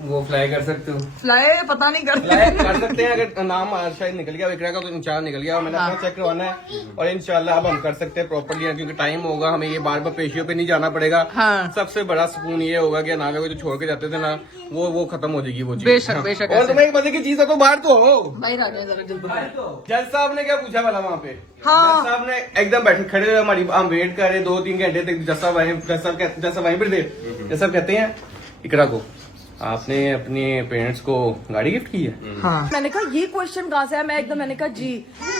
वो फ्लाई कर सकते हो। फ्लाई पता नहीं कर फ्लाई कर सकते हैं अगर नाम शायद निकल गया विक्रा का, तो इंचार्ज निकल गया। मैंने अपना चेक करवाना है और इंशाल्लाह अब हम कर सकते हैं प्रॉपर्ली, क्योंकि टाइम होगा, हमें ये बार बार पेशियों पे नहीं जाना पड़ेगा। हाँ। सबसे बड़ा सुकून ये होगा कि नावे को जो छोड़ के जाते थे ना, वो खत्म हो जाएगी वो चीज। बेशक बेशक। और तुम्हें एक मजे की चीज है तो बाहर तो हो। भाई आ गया जरा जल्दी। जज साहब ने क्या पूछा वाला वहाँ पे? हाँ। जज साहब ने एकदम बैठे खड़े रहे, हमारी हम वेट कर रहे 2-3 घंटे तक। जज साहब वहीं पर थे। जज साहब कहते हैं इकरा को आपने अपने पेरेंट्स को गाड़ी गिफ्ट की है? हाँ। मैंने कहा ये क्वेश्चन कहाँ से है? मैं एकदम मैंने कहा जी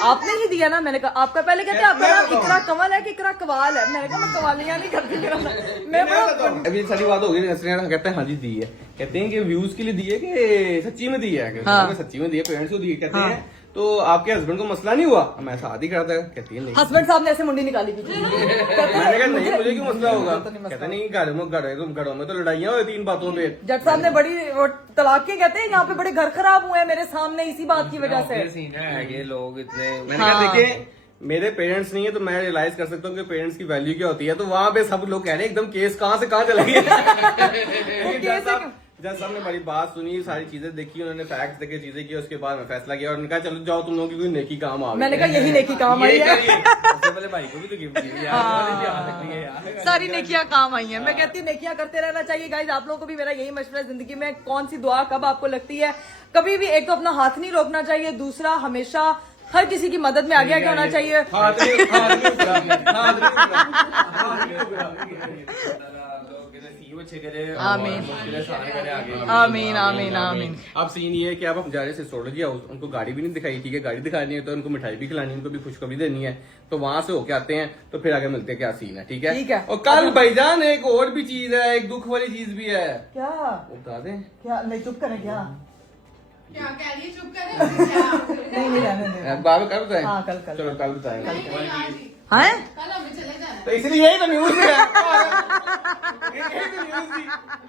आपने ही दिया ना। मैंने कहा आपका पहले कहते हैं आपका नाम इकरा कंवल है कि इकरा कवाल है? मैंने कहा मैं कवालियां नहीं करती मेरा नाम। मैं बड़ा अभी सारी बात होगी। कहते हैं हाँ जी दी है। कहते हैं कि व्यूज के लिए दी है कि सच्ची में दी है? हाँ। सच्ची में दी है, पेरेंट्स को दी है। कहते हैं तो आपके हस्बैंड को मसला नहीं हुआ? मैं शादी करता है। कहती है नहीं। हस्बैंड साहब ने ऐसे मुंडी निकाली थी। मैंने कहा नहीं, मुझे क्यों मसला होगा? कहते नहीं, घरों में तो लड़ाइयाँ हुई 3 बातों पे। जज साहब ने बड़ी वो तलाक के कहते हैं यहाँ पे बड़े घर खराब हुए हैं मेरे सामने इसी बात की वजह से। लोग इतने मैंने कहा देखिए मेरे पेरेंट्स नहीं है तो मैं रियलाइज कर सकता हूँ कि पेरेंट्स की वैल्यू क्या होती है। तो वहाँ पे सब लोग कह रहे हैं एकदम केस कहाँ से कहाँ चला गया। जज साहब ने बड़ी बात सुनी, सारी चीजें देखी, उन्होंने फैक्ट्स देखे, चीजें की, उसके बाद मैं फैसला किया और उन्होंने कहा चलो जाओ तुम लोगों की कोई नेकी काम आ गई। मैंने कहा यही नेकी काम आई है। सबसे पहले भाई को भी तो गिफ्ट दिया। सारी नेकियां काम आई हैं। मैं कहती हूँ नेकियां करते रहना चाहिए गाइज। आप लोगों को भी मेरा यही मशवरा है, जिंदगी में कौन सी दुआ कब आपको लगती है। कभी भी एक तो अपना हाथ नहीं रोकना चाहिए, दूसरा हमेशा हर किसी की मदद में आगे आगे होना चाहिए। आमीन आमीन आमीन आमीन। अब सीन ये है कि अब हम जा रहे हैं एस्ट्रोलॉजी हाउस, उनको गाड़ी भी नहीं दिखाई, ठीक है गाड़ी दिखानी है तो उनको मिठाई भी खिलानी है, उनको भी खुशखबरी देनी है, तो वहां से होके आते हैं तो फिर आगे मिलते हैं क्या सीन है। ठीक है ठीक है। और कल भाईजान एक और भी चीज है, एक दुख वाली चीज भी है। क्या वो बता दें? क्या नहीं चुप करें क्या? क्या कह रही है? चुप करें। नहीं रहने दें। बाबा कल बताएं? हाँ, कल। चलो कल बताएंगे। हाँ कल हमें चले जाना है। तो इसलिए यही तो न्यूज में है। यही तो न्यूज थी।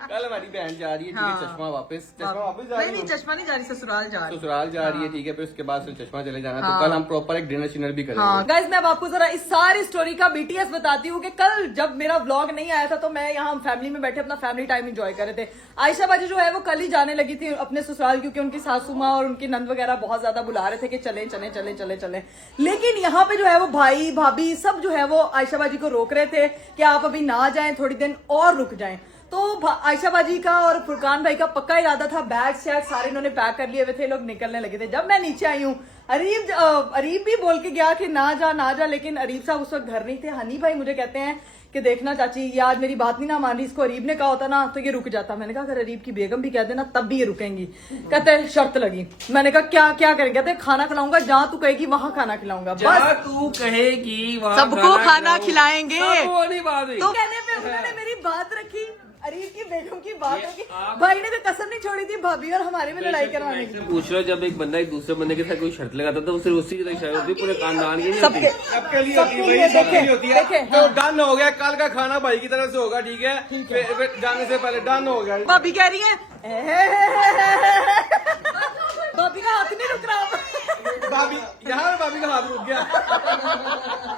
कल हमारी बहन जा रही है, ठीक है, चश्मा वापस जा रही नहीं है, चश्मा नहीं जा रही, ससुराल जा रही। ससुराल जा रही है, ठीक है, फिर उसके बाद फिर चश्मा चले जाना। तो कल हम प्रॉपर एक डिनर शिनर भी करेंगे। गाइस मैं अब आपको जरा इस सारी स्टोरी का BTS बताती हूँ कि कल जब मेरा व्लॉग नहीं आया था तो मैं यहाँ फैमिली में बैठे अपना फैमिली टाइम एंजॉय कर रहे थे। आयशा बाजी जो है वो कल ही जाने लगी थी अपने ससुराल, क्योंकि उनकी सासू माँ और उनकी नंद वगैरह बहुत ज्यादा बुला रहे थे कि चले चले चले चले चले। लेकिन यहाँ पे जो है वो भाई भाभी सब जो है वो आयशा बाजी को रोक रहे थे कि आप अभी ना जाएं, थोड़ी दिन और रुक जाएं। तो आयशा बाजी का और फुरकान भाई का पक्का इरादा था, बैग शैग सारे इन्होंने पैक कर लिए हुए थे, लोग निकलने लगे थे। जब मैं नीचे आई हूँ, अरीब भी बोल के गया कि ना जा, लेकिन अरीब साहब उस वक्त घर नहीं थे। हनी भाई मुझे कहते हैं कि देखना चाची, ये आज मेरी बात नहीं ना मान रही, इसको अरीब ने कहा होता ना तो ये रुक जाता। मैंने कहा अगर अरीब की बेगम भी कह देना तब भी ये रुकेंगी। कहते शर्त लगी। मैंने कहा क्या करेंगे? कहते खाना खिलाऊंगा, जहाँ तू कहेगी वहां खाना खिलाऊंगा, बस तू कहेगी सबको खाना खिलाएंगे। तो तो कहने पे उन्होंने मेरी बात रखी, अरीब की बेगम की बात रखी। भाई ने तो कसम नहीं छोड़ी थी भाभी और हमारे में लड़ाई करवाने की। पूछ लो, जब एक बंदा एक दूसरे बंदे के साथ कोई शर्त लगाता था तो सिर्फ उसी की तरह शर्त होती, पूरे खानदान की नहीं होती। सबके लिए होती है। तो डन हो गया, कल का खाना भाई की तरफ से होगा, ठीक है। फिर जाने से पहले डन हो गया। भाभी कह रही है भाभी का हाथ नहीं रुक रहा। भाभी का हाथ रुक गया।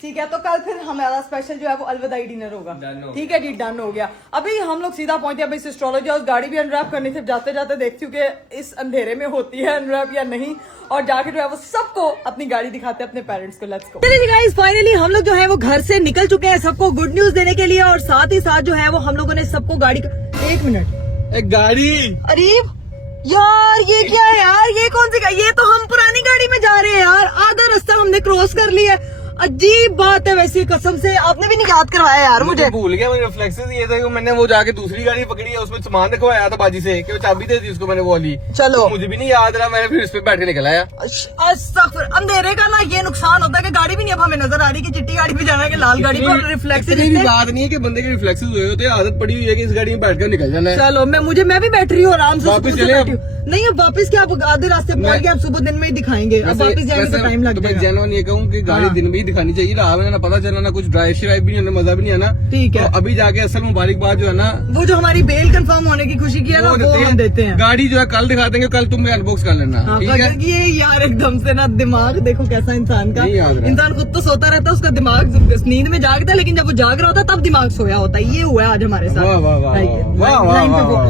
ठीक है, तो कल फिर हमारा स्पेशल जो है वो अलविदाई डिनर होगा। ठीक है जी, डन हो गया। अभी हम लोग सीधा पहुंचे अब इस एस्ट्रोलॉजी हाउस। गाड़ी भी अनरैप करनी थी, जाते जाते देखती हूँ कि इस अंधेरे में होती है अनरैप या नहीं, और जाके जो है वो सबको अपनी गाड़ी दिखाते हैं अपने पेरेंट्स को। Let's go. चलिए गाइस, फाइनली हम लोग जो है वो घर से निकल चुके हैं सबको गुड न्यूज देने के लिए, और साथ ही साथ जो है वो हम लोगों ने सबको गाड़ी एक मिनट, एक गाड़ी। अरीब यार ये क्या है यार, ये कौन सी गाड़ी? ये तो हम पुरानी गाड़ी में जा रहे हैं यार, आधा रास्ता हमने क्रॉस कर लिया है। अजीब बात है वैसे, कसम से आपने भी नहीं याद करवाया यार मुझे। भूल गया, मुझे रिफ्लेक्सेस ये था कि मैंने वो जाके दूसरी गाड़ी पकड़ी है, उसमें सामान रखवाया था बाजी से कि वो चाबी दे दी उसको, मैंने वो वाली। चलो, तो मुझे भी नहीं याद रहा, मैंने फिर इस पे बैठ के निकल आया। अंधेरे का ना ये नुकसान होता है कि गाड़ी भी नहीं अब हमें नजर आ रही कि चिट्टी गाड़ी पे जाना है कि लाल गाड़ी पे। रिफ्लेक्सेस इतनी भी बात नहीं है कि बंदे के रिफ्लेक्सेस हुए होते हैं, आदत पड़ी हुई है कि इस गाड़ी में बैठ कर निकल जाना है। चलो मैं भी बैठ रही हूँ आराम से, वापस चले अब। नहीं अब वापस क्या, आप आधे रास्ते पहुंच गए, अब सुबह दिन में ही दिखाएंगे, अब वापस जाएंगे तो टाइम लग जाएगा। जेन्युइन ये कहूँ कि गाड़ी दिन में ही दिखानी चाहिए, राह में ना पता चला, ना कुछ ड्राइव श्राइव भी नहीं होना, मजा भी नहीं आना। ठीक है, तो अभी जाके असल मुबारकबाद जो है ना, वो जो हमारी बेल कंफर्म होने की खुशी की है ना, वो हम देते हैं। गाड़ी जो है कल दिखा देंगे, कल तुम अनबॉक्स कर लेना, ठीक है। ये यार एकदम से ना दिमाग देखो कैसा इंसान का, इंसान खुद तो सोता रहता है, उसका दिमाग नींद में जागता है, लेकिन जब वो जाग रहा होता है तब दिमाग सोया होता है। ये हुआ है आज हमारे साथ।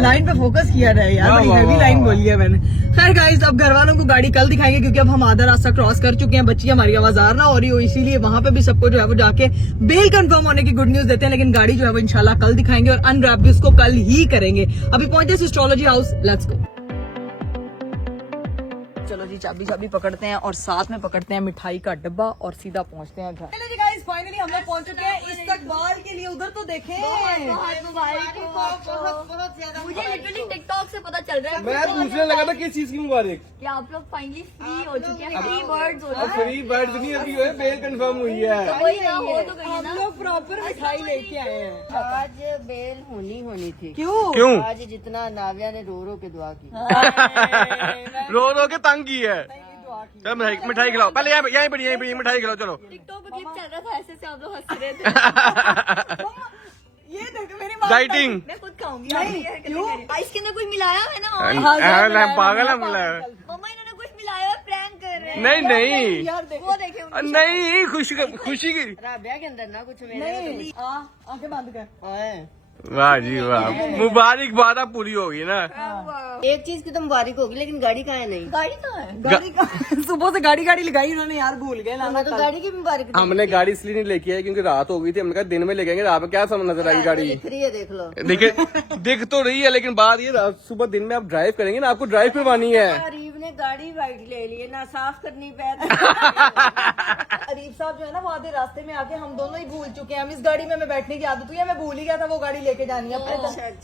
लाइन पे फोकस किया जाए यार, हैवी लाइन बोली है मैंने। खैर गाइस, अब घर वालों को गाड़ी कल दिखाएंगे, क्योंकि अब हम आधा रास्ता क्रॉस कर चुके हैं। बच्ची हमारी आवाजार ना हो रही हो, इसीलिए वहां पे भी सबको जो है वो जाके बेल कंफर्म होने की गुड न्यूज देते हैं, लेकिन गाड़ी जो है वो इंशाल्लाह कल दिखाएंगे और अनरैप भी उसको कल ही करेंगे। अभी पहुंचे एस्ट्रोलॉजी हाउस, लेट्स गो। चलो जी, चाबी पकड़ते हैं और साथ में पकड़ते हैं मिठाई का डब्बा और सीधा पहुंचते हैं घर। चलो जी गाइस, फाइनली हम लोग पहुंच चुके हैं इस्तकबाल के लिए। उधर तो देखें, मुझे लिटरली टिकटॉक से पता चल रहा है। मैं पूछने लगा था किस चीज की मुबारक, कि आप लोग फाइनली फ्री हो चुके हैं, फ्री बर्ड्स हो चुके हैं। फ्री बर्ड्स नहीं अभी हुए, बेल कंफर्म हुई है। तो वही ना हो तो गई ना। हम लोग प्रॉपर मिठाई लेके आए हैं। आज बेल होनी थी। क्यों? आज जितना नाविया ने रो के दुआ की, रो के तंग की है। चलो मिठाई खिलाओ, पहले यहीं पर मिठाई खिलाओ, चलो। टिकटॉक पे क्लिप चल रहा था, ऐसे से आप लोग हंस रहे थे। ये देखो मेरी बात, डाइटिंग मैं खुद खाऊंगी। इसके अंदर कुछ मिलाया है ना? पागल है मुला, मम्मा इन्होंने कुछ मिलाया है, प्रैंक कर रहे हैं। नहीं यार देखो, वो देखे नहीं, खुशी की। राबिया के अंदर ना कुछ नहीं, आंखें बंद कर। वाह जी वाह, मुबारकबाद पूरी होगी ना। एक चीज की तो मुबारक होगी, लेकिन गाड़ी कहाँ है? नहीं, गाड़ी कहाँ है? गाड़ी का सुबह से गाड़ी लगाई उन्होंने यार, भूल गए ना। तो गाड़ी की मुबारक हमने गाड़ी इसलिए नहीं लेके आई क्योंकि रात हो गई थी, हमने कहा दिन में लेके आएंगे, रात में क्या समझ नजर आएगी गाड़ी। दिख रही है, देख लो। देखिए दिख तो रही है, लेकिन बात ये सुबह दिन में आप ड्राइव करेंगे ना, आपको ड्राइव करवानी है। अरीब ने गाड़ी वाइट ले ली है ना, साफ करनी पैर। अरीब साहब जो है ना, वो आधे रास्ते में आके हम दोनों ही भूल चुके हैं। हम इस गाड़ी में हमें बैठने की आदत हुई है, मैं भूल ही गया था वो गाड़ी लेके जानी है अपने।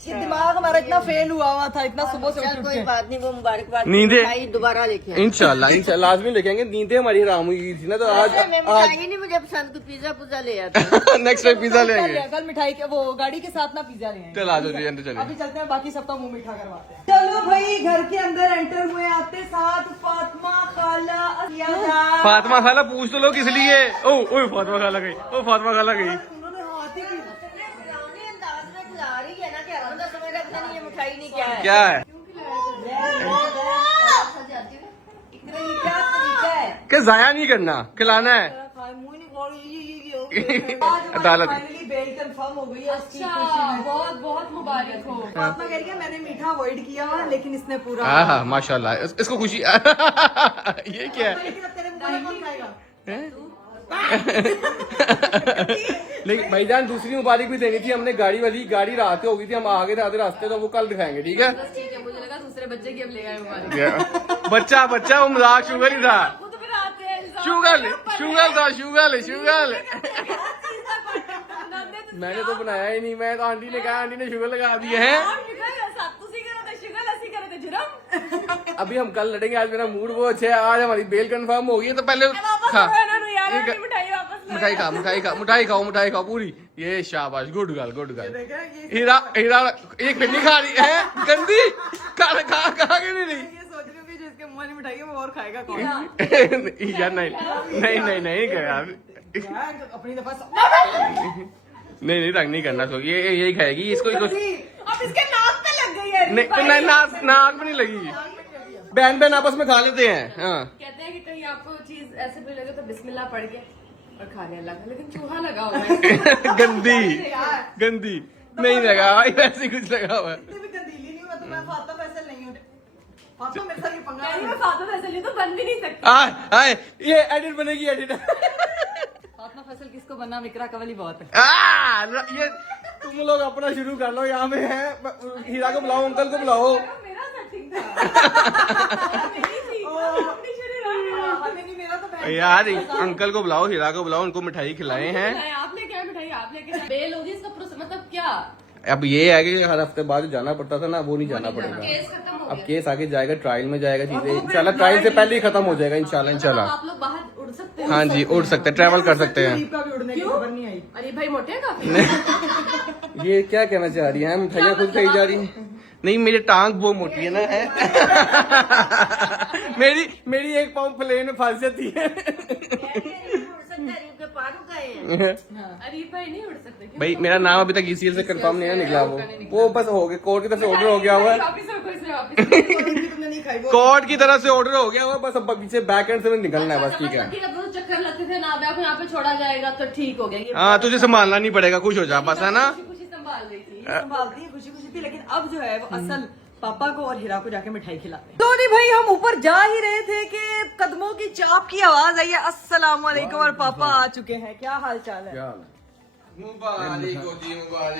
ये दिमाग हमारा इतना फेल हुआ था, इतना सुबह से उठ कोई के। बात नहीं, वो मुबारकबाद नींदें दोबारा लेके आए। इंशाल्लाह लाजमी लेके नींदें हमारी हराम हुई थी ना, तो आज मिठाई नहीं मुझे पसंद, कुछ पिज्जा ले आता। नेक्स्ट टाइम पिज्जा ले आएंगे। कल मिठाई के वो गाड़ी के साथ ना पिज्जा ले आएंगे। चल आ जाओ जी, अंदर चलिए। अभी चलते हैं, बाकी सबका मुंह मीठा करवाते हैं। चलो भाई, घर के अंदर एंटर हुए, आते साथ फातिमा खाला फातिमा खाला पूछ तो लो किस लिए। ओ फातिमा खाला गई, क्या है कि जाया नहीं करना, खिलाना है। अदालत बेल कंफर्म हो गई है उसकी अच्छा, खुशी में। बहुत बहुत मुबारक हो। फातिमा कह रही है मैंने मीठा अवॉइड किया लेकिन इसने पूरा हाँ माशाल्लाह, इसको खुशी ये क्या है? तेरे मुंह में कौन खाएगा? लेकिन भाईजान दूसरी मुबारक भी देनी थी हमने, गाड़ी वाली गाड़ी रात हो गई थी, हम आगे आधे रास्ते, तो वो कल दिखाएंगे, ठीक है? बस ठीक है, मुझे लगा दूसरे बच्चे की अब ले आए मुबारक। बच्चा बच्चा वो मजाक शुगर ही था, खुद फिर आते हैं इंसान। शुगर था, शुगर। मैंने तो बनाया ही नहीं, मैं तो आंटी ने कहा, आंटी ने शुगर लगा दिए हैं। अभी हम कल लड़ेंगे, आज मेरा मूड बहुत अच्छा है, आज हमारी बेल कंफर्म हो गई है, तो पहले खा मिठाई खाओ पूरी। ये शाबाश, गुड गर्ल। हीरा एक फिर नहीं खा रही है, गंदी खा के नहीं रही। ये सोच रही हूँ कि जिसके मुंह में मिठाई है वो और खाएगा कौन? यार नहीं यार अपनी दफा नहीं तंग नहीं करना, तो ये यही खाएगी, इसको अब इसके नाक पे लग गई है। नहीं नाक में नहीं लगी, बहन आपस में खा लेते हैं। हाँ कहते हैं कि कहीं आपको चीज ऐसे भी लगे तो बिस्मिल्लाह पढ़ के और खा लिया लगा, लेकिन चूहा लगा हुआ है। गंदी नहीं लगा भाई, वैसे कुछ लगा हुआ है। इतनी भी गंदीली नहीं हुआ तो मैं फातिमा फैसल नहीं हूँ। फातिमा मेरे साथ ये पंगा कह रही मैं फातिमा फैसल हूं, तो बन भी नहीं सकती। आए ये एडिट बनेगी, एडिट। फातिमा फैसल किसको बनना, मिकरा कवली बहुत है। ये तुम लोग अपना शुरू कर लो, यहाँ पे है। हीरा को बुलाओ, अंकल को बुलाओ। मेरा सेटिंग था। मेरी थी। अपनी शुरू हमें नहीं, मेरा तो बहन यार अंकल को बुलाओ, हीरा को बुलाओ, उनको मिठाई खिलाए हैं। आपने क्या मिठाई आपने क्या बेल होगी इसका मतलब क्या? अब ये है कि हर हफ्ते बाद जाना पड़ता था ना, वो नहीं जाना पड़ेगा। केस खत्म हो अब गया। केस आगे जाएगा, ट्रायल में जाएगा, चीजें इंशाल्लाह ट्रायल से पहले ही खत्म हो जाएगा, इंशाल्लाह। आप लोग बाहर उड़ सकते हैं। हाँ जी, उड़ सकते हैं, ट्रैवल कर सकते हैं। का भी उड़ने की खबर नहीं आई। अरे भाई मोटे हैं काफी। ये क्या कहना चाह रही है? मिठाइयाँ खुद खाई जा रही हैं। नहीं, मेरी टांग बहुत मोटी है ना, है। मेरी एक पाँव प्लेन में फंस जाती है। अरीब भाई नहीं उड़ सकते। भाई मेरा नाम अभी तक ECL से कंफर्म नहीं है, निकला वो बस हो गया, कोर्ट की तरफ से ऑर्डर हो गया हुआ है। वापिस तुमने नहीं खाई वो। कोर्ट की तरफ से ऑर्डर हो गया हुआ है, बस अब पीछे बैक एंड से निकलना है, बस ठीक है। चक्कर लगते थे ना, को यहाँ पे छोड़ा जाएगा तो ठीक हो गया। हाँ, तुझे संभालना नहीं पड़ेगा, खुश हो जा बस, है ना। खुशी संभाल रही थी। संभालती है, खुशी थी, लेकिन अब जो है वो असल पापा को और हीरा को जाके मिठाई खिलाते हैं। तो नहीं भाई, हम ऊपर जा ही रहे थे कि कदमों की चाप की आवाज आई है। अस्सलाम वालेकुम, और पापा आ चुके हैं। क्या हाल चाल है?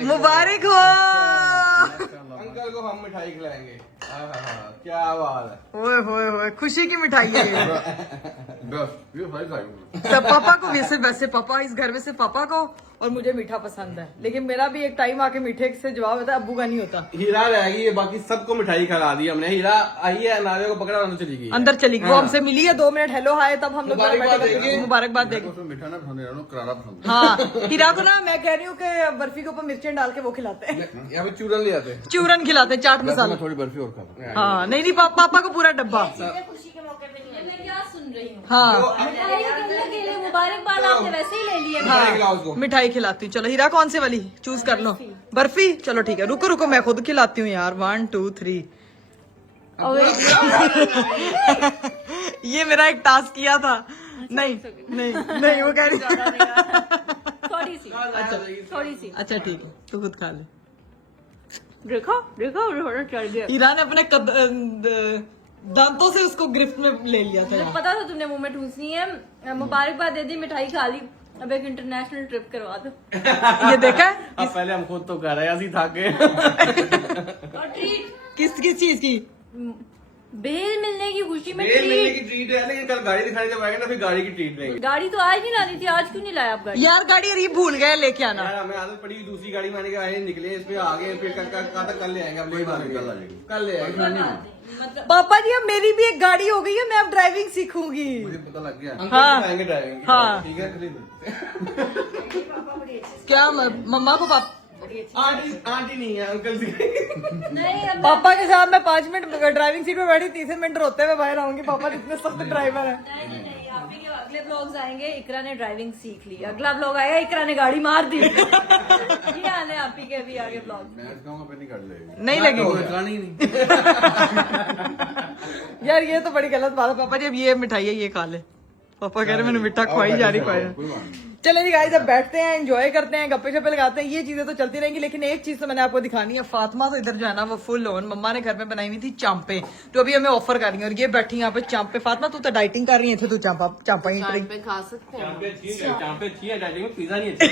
मुबारक हो। अंकल को हम मिठाई खिलाएंगे। क्या बात है, ओए होए होए, खुशी की मिठाई है। सब पापा को, वैसे पापा इस घर में से पापा को और मुझे मीठा पसंद है, लेकिन मेरा भी एक टाइम आके मीठे से जवाब होता है, अब्बू का नहीं होता। हीरा रह गई है, बाकी सबको मिठाई खिला दी हमने। हीरा आई है, नारे को पकड़ा, अंदर चली गई। अंदर चली गई, वो हमसे मिली है 2 मिनट हेलो हाय, तब हम लोग मुबारकबाद देंगे। मीठा ना पसंद है, करारा पसंद है। हाँ, हीरा को ना मैं कह रही हूँ कि बर्फी के ऊपर मिर्चें डाल के वो खिलाते हैं, यहाँ पे चूरन ले आते हैं। चूरन खिलाते हैं, चाट मसाला। थोड़ी बर्फी और खा लो। हाँ नहीं पापा को पूरा डब्बा। खुशी के मौके पे नहीं है, मैं क्या सुन रही हूँ। हाँ मुबारकबाद आपने वैसे ही ले लिए। मिठाई खिलाओ उसको। मिठाई खिलाती हूँ। चलो हीरा कौन से वाली चूज कर लो? बर्फी। चलो ठीक है, रुको मैं खुद खिलाती हूँ यार। 1 2 3। ये मेरा एक टास्क किया था। नहीं वो कह रही थोड़ी सी। अच्छा ठीक है, तू खुद खा ले। देखो चल गया। हीरा ने अपने दांतों से उसको गिरफ्त में ले लिया था। मुझे पता था तुमने मुंह में ठूसनी है। मुबारकबाद दे दी, मिठाई खा ली, अब एक इंटरनेशनल ट्रिप करवा दो। ये देखा है? अब पहले हम खुद तो कर रहे हैं, असि थक गए। और ट्रीट किस चीज की? बेल मिलने की खुशी में बेल मिलने ट्रीट। की ट्रीट है, लेकिन कल गाड़ी दिखाने जब आएंगे ना, फिर गाड़ी की ट्रीट लेंगे। गाड़ी तो आज नहीं लानी थी, आज क्यों नहीं लाया आप गाड़ी? यार गाड़ी अरे भूल गए लेके आना। यार हमें आदत पड़ी दूसरी गाड़ी में आने के, आए निकले इस पे आगे, फिर कल ले आएंगे। अब कोई बात नहीं, कल ले आएंगे। मतलब पापा जी, अब मेरी भी एक गाड़ी हो गई है, मैं अब ड्राइविंग सीखूंगी। मुझे पता लग गया। अंकल सिखाएंगे ड्राइविंग। हाँ। ठीक है, क्या मम्मा को आंटी नहीं है, अंकल सिखाएंगे। नहीं, अब पापा के साथ मैं 5 मिनट ड्राइविंग सीट पे बैठी, 30 मिनट रोते हुए बाहर आऊंगी। पापा इतने सख्त ड्राइवर है। नहीं, आप ही के अगले ब्लॉग्स आएंगे, इकरा ने ड्राइविंग सीख ली, अगला ब्लॉग आएगा इकरा ने गाड़ी मार दी। ये आने आप ही के भी आगे ब्लॉग नहीं लगेगी यार, ये तो बड़ी गलत बात है। पापा जी अब ये मिठाई है, ये खा ले। पापा कह रहे मैंने मिठा खवाई जा रही। चले जी गाइस, अब बैठते हैं, एंजॉय करते हैं, गप्पे शप्पे लगाते हैं, ये चीजें तो चलती रहेंगी। लेकिन एक चीज तो मैंने आपको दिखानी है, फातिमा तो इधर जो है ना वो फुल ऑन, मम्मा ने घर में बनाई हुई थी चांपे, तो अभी हमें ऑफर कर रही है और ये बैठी यहाँ पे चांपे। फातिमा तू तो डाइटिंग कर रही है, तू चांपा ही पे खा सकते हैं। चांपे अच्छी है, डाइटिंग में पिज्जा नहीं अच्छा।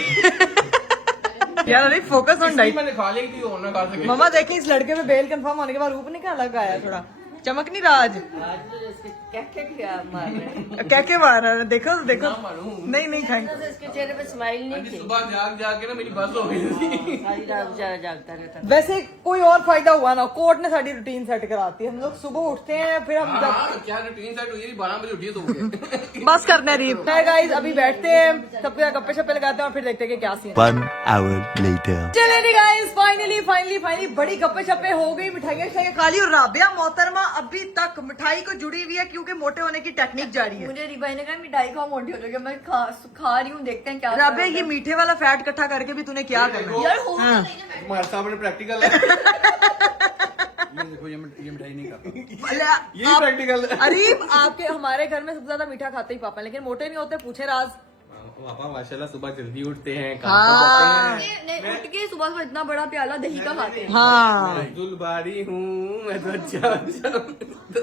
यार अरे फोकस ऑन डाइट। मैंने खा ली थी, और ना खा सके। मम्मा देखी इस लड़के में बेल कंफर्म होने के बाद रूप निकल अलग आया, थोड़ा चमक नहीं रहा आज। क्या क्या मार रहा है, देखो देखो। नहीं नहीं खाएंगे। इसके चेहरे पे स्माइल नहीं थी, सुबह जाग जाग के ना मेरी बस हो गई थी। सारी रात जागता रहता। वैसे कोई और फायदा हुआ ना, कोर्ट ने साडी रूटीन सेट कराती है। हम लोग सुबह उठते हैं, फिर हम क्या रूटीन सेट हुई है, 12 बजे उठी तो बस करने रीप है गाइस। अभी बैठते हैं, सबके गप्पे शप्पे लगाते हैं और फिर देखते हैं कि क्या सीन। 1 hour later. चले नहीं गाइस, फाइनली बड़ी गप्पे शप्पे हो गई, मिठाइयाँ खा ली। और राबिया मोहतरमा अभी तक मिठाई को जुड़ी हुई है क्योंकि मोटे होने की टेक्निक जारी है। मुझे रिबाई ने कहा मिठाई खाओ मोटी हो जाएगी, मैं खा रही हूँ, देखते हैं क्या। राबिया ये मीठे वाला फैट इकट्ठा करके भी तूने क्या करना है? यार हो हमारे सामने प्रैक्टिकल है। देखो ये मिठाई नहीं खाता। ये प्रैक्टिकल है। अरीब आपके हमारे घर में सबसे ज्यादा मीठा खाते ही पापा, लेकिन मोटे नहीं होते। पूछे राज। पापा माशाल्लाह सुबह जल्दी उठते हैं, हाँ। नहीं उठ के सुबह इतना बड़ा प्याला दही का खाते हैं। हाँ अब्दुल बारी हूँ मैं तो अच्छा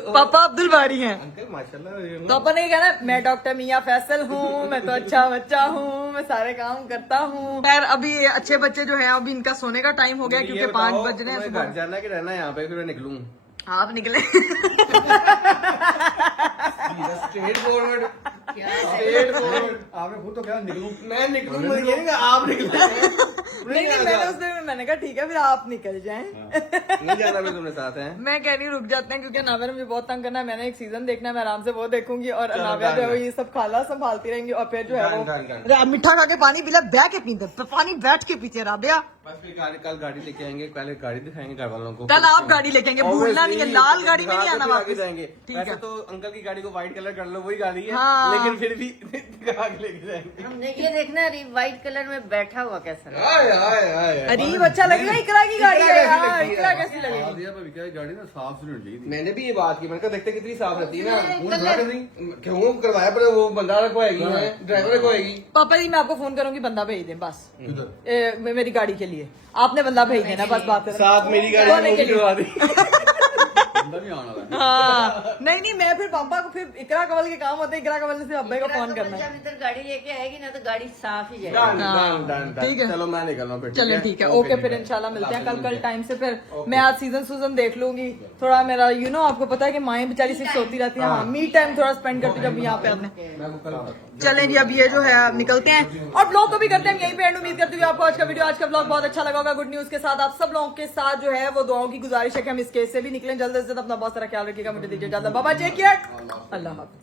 पापा अब्दुल बारी हैं। अंकल माशाल्लाह। पापा ने कहना मैं डॉक्टर मियाँ फैसल हूँ, मैं तो अच्छा बच्चा हूँ, मैं सारे काम करता हूँ। खैर अभी अच्छे बच्चे जो हैं अभी इनका सोने का टाइम हो गया क्योंकि 5 बज रहे हैं घर सुबह। जाना कि रहना यहाँ पे, फिर मैं निकलूँ। आप निकले स्ट्रेट फॉरवर्ड। आपने खुद तो क्या निकलूं, मैं निकलूं, मुझे आप निकले। नहीं मैंने उस दिन मैंने कहा ठीक है फिर आप निकल जाएं। नहीं जाना भी तुमने साथ है। मैं कह रही हूँ रुक जाते हैं क्योंकि नाविया ने मुझे बहुत तंग करना है। मैंने एक सीजन देखना है, मैं आराम से वो देखूंगी और नाविया जो है वो ये सब खाला संभालती रहेंगी और फिर जो है वो मिठा खा के पानी पीला, बैठ के पीते पानी, बैठ के पीछे राबिया। बस फिर कल गाड़ी लेके आएंगे, पहले गाड़ी दिखाएंगे घर वालों को। कल आप गाड़ी लेके आएंगे, भूलना नहीं है, लाल गाड़ी में नहीं आना वापस। जाएंगे ठीक वैसे है तो अंकल की गाड़ी को व्हाइट कलर कर लो, वही गाड़ी है। हाँ। लेकिन फिर भी दिखा के लेके जाएंगे। हमने ये देखना है व्हाइट कलर में बैठा हुआ कैसा लगता आय आय आय। अरीब अच्छा लगेगा। इकरा की गाड़ी है यार, इकरा कैसी लगेगी? गाड़ी ना साफ सुथरी होनी चाहिए। मैंने भी ये बात की, मैंने कहा देखते कितनी साफ रहती है ना। क्यों करवाया, पर वो बंदा रखवाएगी, ड्राइवर रखवाएगी। पापा जी मैं आपको फोन करूंगी, बंदा भेज दें बस मेरी गाड़ी के लिए। आपने बंदा भेज देना बस, बात है। साथ मेरी गाड़ी में करवा दी। हाँ नहीं मैं फिर पापा को फिर इकरा कवल के काम होते हैं, इकरा कवल से अब्बे को फोन करना है। जब इधर गाड़ी लेके आएगी ना तो गाड़ी साफ ही जाएगी। डन ठीक है। चलो मैं निकल रहा हूँ फिर। चलो ठीक है, ओके फिर इंशाल्लाह मिलते हैं कल टाइम से। फिर मैं आज सीजन देख लूंगी थोड़ा। मेरा आपको पता है कि माएँ बेचारी सिर्फ सोती रहती है। हाँ मी टाइम थोड़ा स्पेंड करती जब यहाँ पे आपने। चलें जी अब ये जो है अब निकलते हैं और ब्लॉग को भी करते हैं यहीं पे एंड। उम्मीद करती हूँ आपको आज का वीडियो, आज का ब्लॉग बहुत अच्छा लगा होगा। गुड न्यूज के साथ आप सब लोगों के साथ जो है वो दुआओं की गुजारिश है कि हम इस केस से भी निकलें जल्द से जल्द। अपना बहुत सारा ख्याल रखिएगा, मुझे दीजिए इजाजत। बाबा टेक केयर, अल्लाह हाफ़िज़।